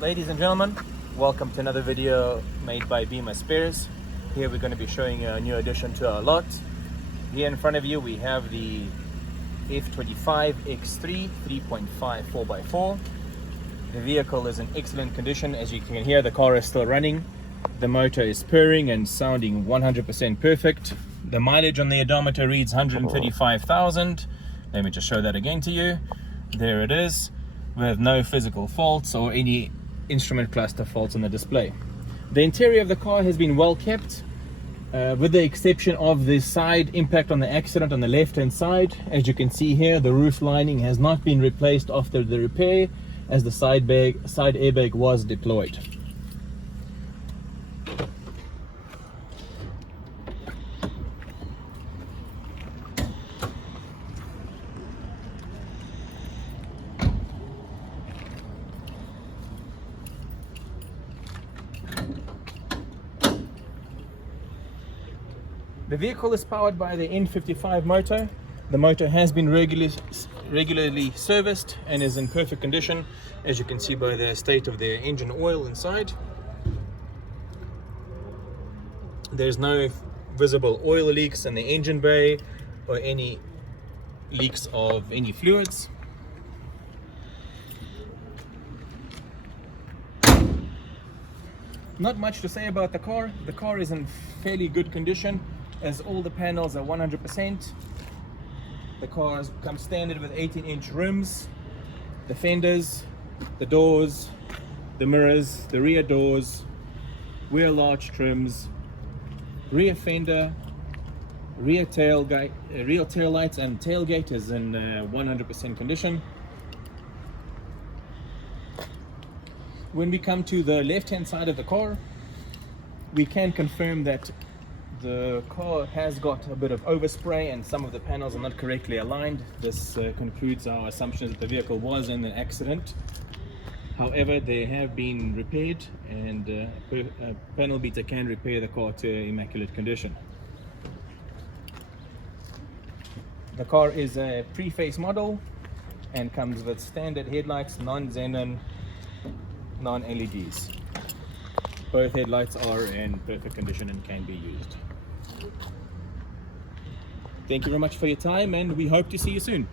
Ladies and gentlemen, welcome to another video made by Beemer Spares. Here we're going to be showing you a new addition to our lot. Here in front of you we have the F25 X3 3.5 4x4. The vehicle is in excellent condition. As you can hear, the car is still running. The motor is purring and sounding 100% perfect. The mileage on the odometer reads 135,000. Let me just show that again to you. There it is, with no physical faults or any instrument cluster faults on the display. The interior of the car has been well kept, with the exception of the side impact on the accident on the left hand side. As you can see here, the roof lining has not been replaced after the repair, as the side airbag was deployed. The vehicle is powered by the N55 motor. The motor has been regularly serviced and is in perfect condition, as you can see by the state of the engine oil inside. There's no visible oil leaks in the engine bay or any leaks of any fluids. Not much to say about the car. The car is in fairly good condition, as all the panels are 100%. The car comes standard with 18-inch rims, the fenders, the doors, the mirrors, the rear doors, rear large trims, rear fender, rear tail lights and tailgate is in 100% condition. When we come to the left-hand side of the car, we can confirm that the car has got a bit of overspray and some of the panels are not correctly aligned. This concludes our assumption that the vehicle was in an accident. However, they have been repaired, and a panel beater can repair the car to immaculate condition. The car is a pre-face model and comes with standard headlights, non-xenon, non-LEDs. Both headlights are in perfect condition and can be used. Thank you very much for your time, and we hope to see you soon.